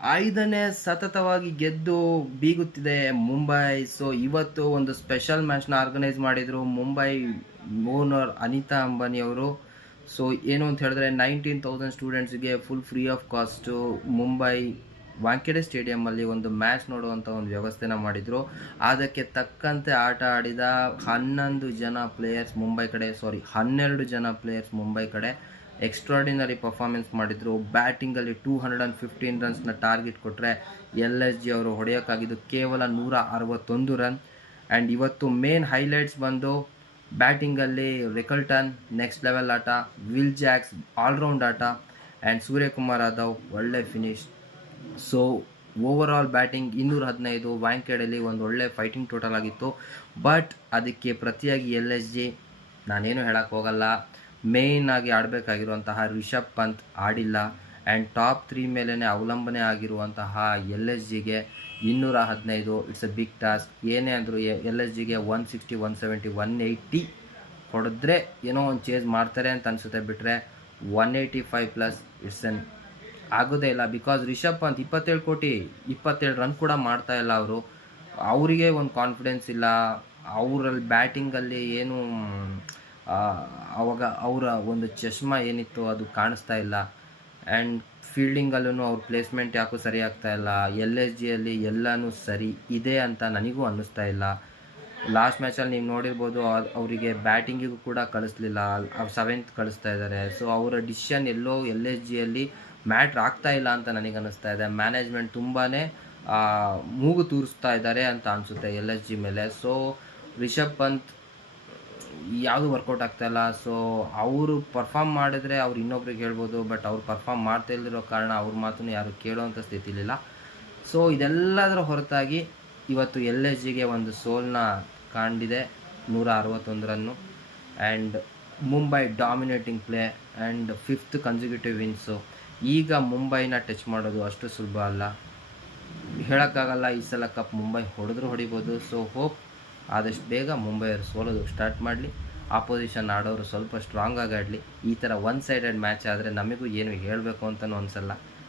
ಐದನೇ ಸತತವಾಗಿ ಗೆದ್ದು ಬೀಗುತ್ತಿದೆ ಮುಂಬೈ. ಸೊ ಇವತ್ತು ಒಂದು ಸ್ಪೆಷಲ್ ಮ್ಯಾಚ್ನ ಆರ್ಗನೈಸ್ ಮಾಡಿದರು ಮುಂಬೈ ಓನರ್ ಅನಿತಾ ಅಂಬಾನಿ ಅವರು. ಸೊ ಏನು ಅಂತ ಹೇಳಿದ್ರೆ 19,000 ಸ್ಟೂಡೆಂಟ್ಸ್ಗೆ full free of cost Mumbai Wankhede ಸ್ಟೇಡಿಯಮಲ್ಲಿ ಒಂದು ಮ್ಯಾಚ್ ನೋಡುವಂಥ ಒಂದು ವ್ಯವಸ್ಥೆನ ಮಾಡಿದರು. ಅದಕ್ಕೆ ತಕ್ಕಂತೆ ಆಟ ಆಡಿದ 11 ಜನ ಪ್ಲೇಯರ್ಸ್ ಮುಂಬೈ ಕಡೆ, 12 ಜನ ಪ್ಲೇಯರ್ಸ್ ಮುಂಬೈ ಕಡೆ ಎಕ್ಸ್ಟ್ರಾಡಿನರಿ ಪರ್ಫಾರ್ಮೆನ್ಸ್ ಮಾಡಿದರು. ಬ್ಯಾಟಿಂಗಲ್ಲಿ 215 ರನ್ಸ್ನ ಟಾರ್ಗೆಟ್ ಕೊಟ್ಟರೆ LSG ಅವರು ಹೊಡೆಯೋಕ್ಕಾಗಿದ್ದು ಕೇವಲ 161 ರನ್. ಆ್ಯಂಡ್ ಇವತ್ತು ಮೇನ್ ಹೈಲೈಟ್ಸ್ ಬಂದು ಬ್ಯಾಟಿಂಗಲ್ಲಿ ರಿಕಲ್ಟನ್ ನೆಕ್ಸ್ಟ್ ಲೆವೆಲ್ ಆಟ, ವಿಲ್ ಜಾಕ್ಸ್ ಆಲ್ರೌಂಡ್ ಆಟ, ಆ್ಯಂಡ್ ಸೂರ್ಯಕುಮಾರ್ ಯಾದವ್ ಒಳ್ಳೆ finish. So over all batting 215, ವಾಂಖೆಡೆಯಲ್ಲಿ ಒಂದು ಒಳ್ಳೆ ಫೈಟಿಂಗ್ ಟೋಟಲ್ ಆಗಿತ್ತು. ಬಟ್ ಅದಕ್ಕೆ ಪ್ರತಿಯಾಗಿ LSG ನಾನೇನು ಹೇಳಕ್ಕೆ ಹೋಗಲ್ಲ, ಮೇಯ್ನ್ ಆಗಿ ಆಡಬೇಕಾಗಿರುವಂತಹ ರಿಷಬ್ ಪಂತ್ ಆಡಿಲ್ಲ. ಆ್ಯಂಡ್ ಟಾಪ್ 3 ಮೇಲೇ ಅವಲಂಬನೆ ಆಗಿರುವಂತಹ LSGಗೆ 215 ಇಟ್ಸ್ ಅ ಬಿಗ್ ಟಾಸ್ಕ್. ಏನೇ ಅಂದರೂ LSGಗೆ 160, 170, 180 ಹೊಡೆದ್ರೆ ಏನೋ ಒಂದು ಚೇಸ್ ಮಾಡ್ತಾರೆ ಅಂತ ಅನಿಸುತ್ತೆ. ಬಿಟ್ಟರೆ 185+ ಇಟ್ಸ್ ಎನ್ ಆಗೋದೇ ಇಲ್ಲ. ಬಿಕಾಸ್ ರಿಷಬ್ ಪಂತ್ 27 ಕೋಟಿ 27 ರನ್ ಕೂಡ ಮಾಡ್ತಾ ಇಲ್ಲ. ಅವರಿಗೆ ಒಂದು ಕಾನ್ಫಿಡೆನ್ಸ್ ಇಲ್ಲ. ಅವರಲ್ಲಿ ಬ್ಯಾಟಿಂಗಲ್ಲಿ ಏನು ಆವಾಗ ಅವರ ಒಂದು ಚಶ್ಮಾ ಏನಿತ್ತು ಅದು ಕಾಣಿಸ್ತಾ ಇಲ್ಲ. ಆ್ಯಂಡ್ ಫೀಲ್ಡಿಂಗಲ್ಲೂ ಅವ್ರ ಪ್ಲೇಸ್ಮೆಂಟ್ ಯಾಕೂ ಸರಿ ಆಗ್ತಾ ಇಲ್ಲ. LSGಯಲ್ಲಿ ಎಲ್ಲನೂ ಸರಿ ಇದೆ ಅಂತ ನನಗೂ ಅನ್ನಿಸ್ತಾ ಇಲ್ಲ. ಲಾಸ್ಟ್ ಮ್ಯಾಚಲ್ಲಿ ನೀವು ನೋಡಿರ್ಬೋದು, ಅವರಿಗೆ ಬ್ಯಾಟಿಂಗಿಗೂ ಕೂಡ ಕಳಿಸ್ಲಿಲ್ಲ, 7th ಕಳಿಸ್ತಾ ಇದ್ದಾರೆ. ಸೊ ಅವರ ಡಿಸಿಷನ್ ಎಲ್ಲೋ LSGಯಲ್ಲಿ ಮ್ಯಾಟ್ರ್ ಆಗ್ತಾ ಇಲ್ಲ ಅಂತ ನನಗೆ ಅನ್ನಿಸ್ತಾ ಇದೆ. ಮ್ಯಾನೇಜ್ಮೆಂಟ್ ತುಂಬಾ ಮೂಗು ತೂರಿಸ್ತಾ ಇದ್ದಾರೆ ಅಂತ ಅನಿಸುತ್ತೆ LSG ಮೇಲೆ. ಸೊ ರಿಷಬ್ ಪಂತ್ ಯಾವುದು ವರ್ಕೌಟ್ ಆಗ್ತಾಯಿಲ್ಲ. ಸೊ ಅವರು ಪರ್ಫಾರ್ಮ್ ಮಾಡಿದ್ರೆ ಅವ್ರು ಇನ್ನೊಬ್ರಿಗೆ ಹೇಳ್ಬೋದು, ಬಟ್ ಅವ್ರು ಪರ್ಫಾರ್ಮ್ ಮಾಡ್ತಾ ಇಲ್ದಿರೋ ಕಾರಣ ಅವ್ರ ಮಾತನ್ನು ಯಾರು ಕೇಳೋವಂಥ ಸ್ಥಿತಿಲಿಲ್ಲ. ಸೊ ಇದೆಲ್ಲದರ ಹೊರತಾಗಿ ಇವತ್ತು LSGಗೆ ಒಂದು ಸೋಲನ್ನ ಕಂಡಿದೆ, 161 run. And Mumbai dominating play and 5th consecutive wins. ಈಗ ಮುಂಬೈನ ಟಚ್ ಮಾಡೋದು ಅಷ್ಟು ಸುಲಭ ಅಲ್ಲ, ಹೇಳೋಕ್ಕಾಗಲ್ಲ. ಈ ಸಲ ಕಪ್ ಮುಂಬೈ ಹೊಡಿಬೋದು. ಸೊ ಹೋಪ್ ಆದಷ್ಟು ಬೇಗ ಮುಂಬೈಯವರು ಸೋಲೋದು ಸ್ಟಾರ್ಟ್ ಮಾಡಲಿ, ಆಪೋಸಿಷನ್ ಆಡೋರು ಸ್ವಲ್ಪ ಸ್ಟ್ರಾಂಗಾಗಿ ಆಡಲಿ. ಈ ಥರ ಒನ್ ಸೈಡೆಡ್ ಮ್ಯಾಚ್ ಆದರೆ ನಮಗೂ ಏನು ಹೇಳಬೇಕು ಅಂತಲೂ ಅನಿಸಲ್ಲ.